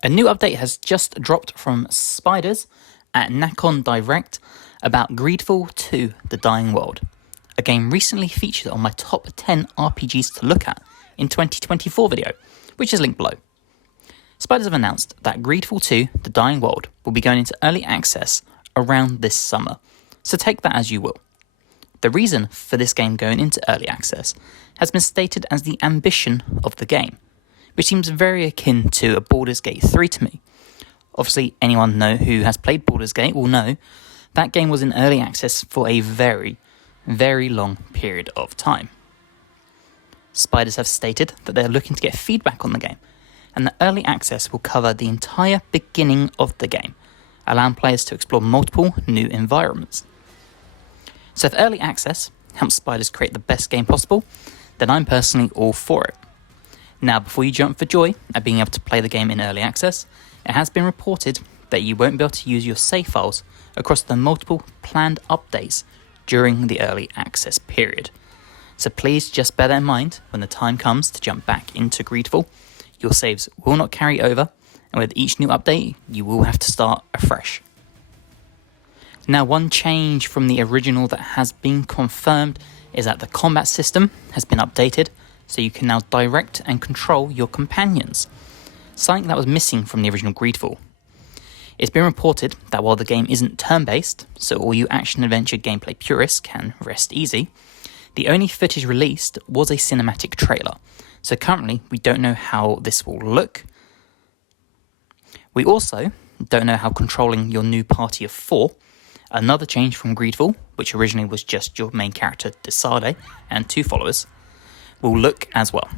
A new update has just dropped from Spiders at Nacon Direct about Greedfall 2 The Dying World, a game recently featured on my top 10 RPGs to look at in 2024 video, which is linked below. Spiders have announced that Greedfall 2 The Dying World will be going into early access around this summer, so take that as you will. The reason for this game going into early access has been stated as the ambition of the game, which seems very akin to a Baldur's Gate 3 to me. Obviously, anyone who has played Baldur's Gate will know that game was in early access for a very, very long period of time. Spiders have stated that they're looking to get feedback on the game, and the early access will cover the entire beginning of the game, allowing players to explore multiple new environments. So if early access helps Spiders create the best game possible, then I'm personally all for it. Now, before you jump for joy at being able to play the game in early access, it has been reported that you won't be able to use your save files across the multiple planned updates during the early access period. So please just bear that in mind when the time comes to jump back into Greedfall. Your saves will not carry over, and with each new update, you will have to start afresh. Now, one change from the original that has been confirmed is that the combat system has been updated, so you can now direct and control your companions, something that was missing from the original Greedfall. It's been reported that while the game isn't turn-based, so all you action-adventure gameplay purists can rest easy, the only footage released was a cinematic trailer, so currently we don't know how this will look. We also don't know how controlling your new party of 4, another change from Greedfall, which originally was just your main character Desade and 2 followers, will look as well.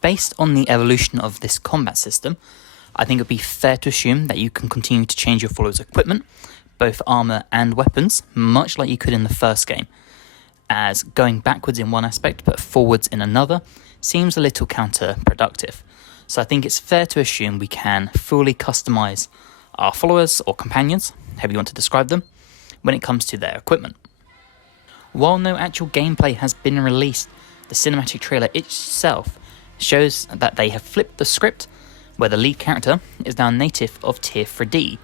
Based on the evolution of this combat system, I think it would be fair to assume that you can continue to change your followers' equipment, both armor and weapons, much like you could in the first game, as going backwards in one aspect but forwards in another seems a little counterproductive. So I think it's fair to assume we can fully customize our followers or companions, however you want to describe them, when it comes to their equipment. While no actual gameplay has been released, the cinematic trailer itself shows that they have flipped the script, where the lead character is now native of Tier 3D,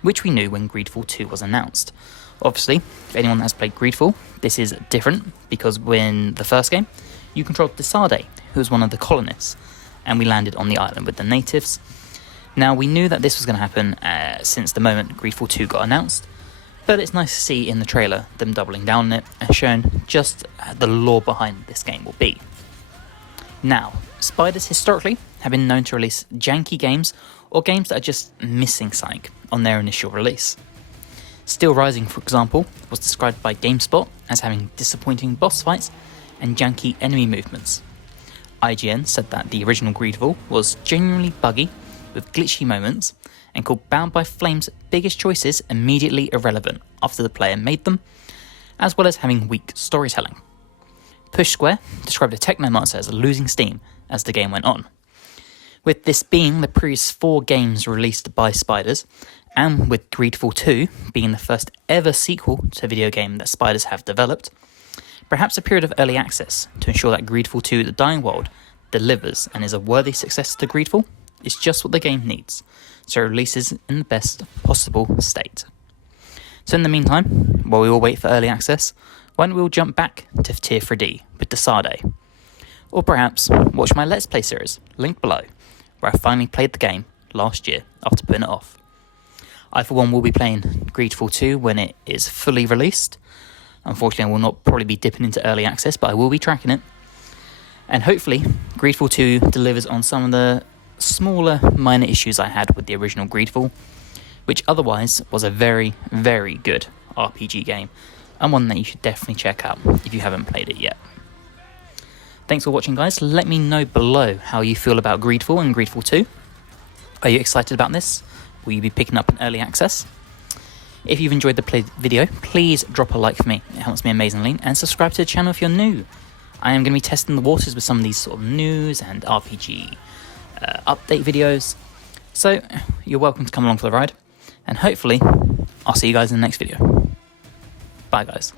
which we knew when Greedfall 2 was announced. Obviously, if anyone has played Greedfall, this is different, because when the first game, you controlled Desade, who was one of the colonists, and we landed on the island with the natives. Now, we knew that this was going to happen since the moment Greedfall 2 got announced, but it's nice to see in the trailer them doubling down on it and showing just the lore behind this game will be. Now, Spiders historically have been known to release janky games or games that are just missing something on their initial release. Steel Rising, for example, was described by GameSpot as having disappointing boss fights and janky enemy movements. IGN said that the original Greedfall was genuinely buggy with glitchy moments, and called Bound by Flame's biggest choices immediately irrelevant after the player made them, as well as having weak storytelling. Push Square described the Technomancer as losing steam as the game went on. With this being the previous 4 games released by Spiders, and with Greedfall 2 being the first ever sequel to a video game that Spiders have developed, perhaps a period of early access to ensure that Greedfall 2 The Dying World delivers and is a worthy success to Greedfall is just what the game needs, so it releases in the best possible state. So in the meantime, while we all wait for early access, why don't we all jump back to Tier 3D with Desade? Or perhaps watch my Let's Play series, linked below, where I finally played the game last year after putting it off. I for one will be playing Greedfall 2 when it is fully released. Unfortunately, I will not probably be dipping into early access, but I will be tracking it. And hopefully, Greedfall 2 delivers on some of the smaller minor issues I had with the original Greedfall, which otherwise was a very, very good RPG game, and one that you should definitely check out if you haven't played it yet. Thanks for watching, guys. Let me know below how you feel about Greedfall and Greedfall 2. Are you excited about this? Will you be picking up an early access? If you've enjoyed the video, please drop a like for me. It helps me amazingly, and subscribe to the channel if you're new. I am going to be testing the waters with some of these sort of news and RPG update videos, so you're welcome to come along for the ride, and hopefully I'll see you guys in the next video. Bye, guys.